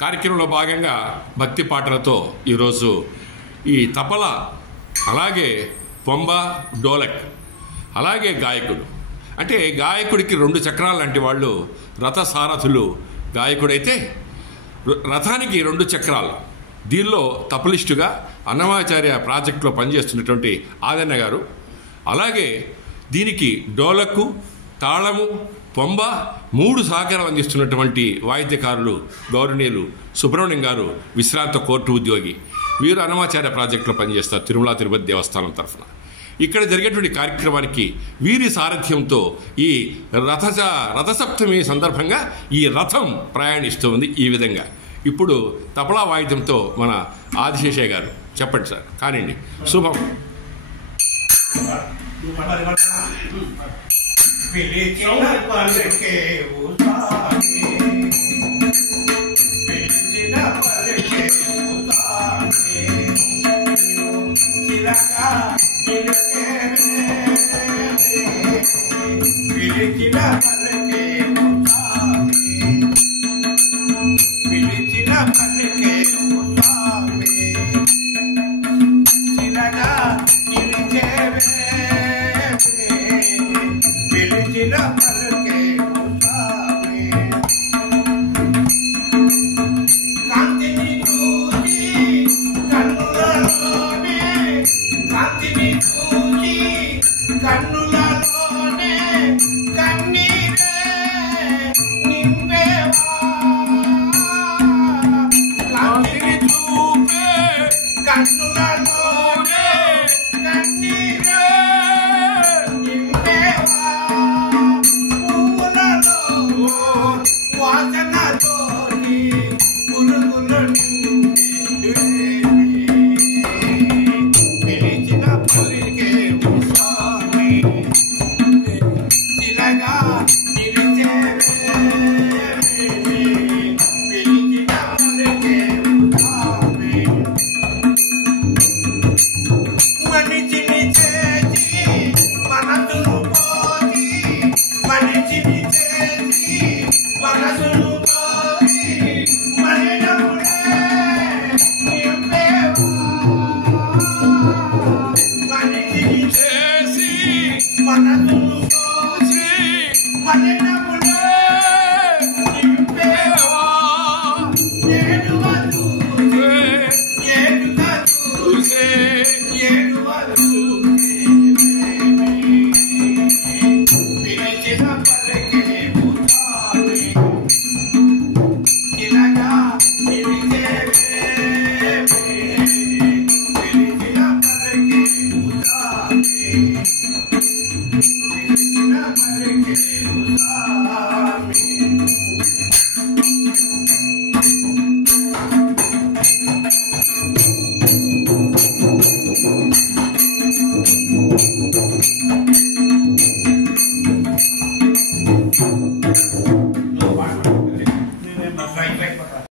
కార్యక్రమంలో భాగంగా భక్తి పాటలతో ఈరోజు ఈ తపల, అలాగే పొంబ, డోలక్, అలాగే గాయకుడు. అంటే గాయకుడికి 2 చక్రాలు లాంటి వాళ్ళు రథసారథులు. గాయకుడైతే రథానికి 2 చక్రాలు. దీనిలో తపలిస్టుగా అన్నమాచార్య ప్రాజెక్టులో పనిచేస్తున్నటువంటి ఆదన్న గారు, అలాగే దీనికి డోలకు, తాళము, పొంబ 3 సహకారం అందిస్తున్నటువంటి వాయిద్యకారులు గౌరవనీయులు సుబ్రహ్మణ్యం గారు, విశ్రాంత కోర్టు ఉద్యోగి. వీరు అన్నమాచార్య ప్రాజెక్టులో పనిచేస్తారు తిరుమల తిరుపతి దేవస్థానం తరఫున. ఇక్కడ జరిగేటువంటి కార్యక్రమానికి వీరి సారథ్యంతో ఈ రథసప్తమి సందర్భంగా ఈ రథం ప్రయాణిస్తుంది. ఈ విధంగా ఇప్పుడు తపలా వాయిద్యంతో మన ఆదిశేషయ్య గారు చెప్పండి సార్. కానివ్వండి. శుభం.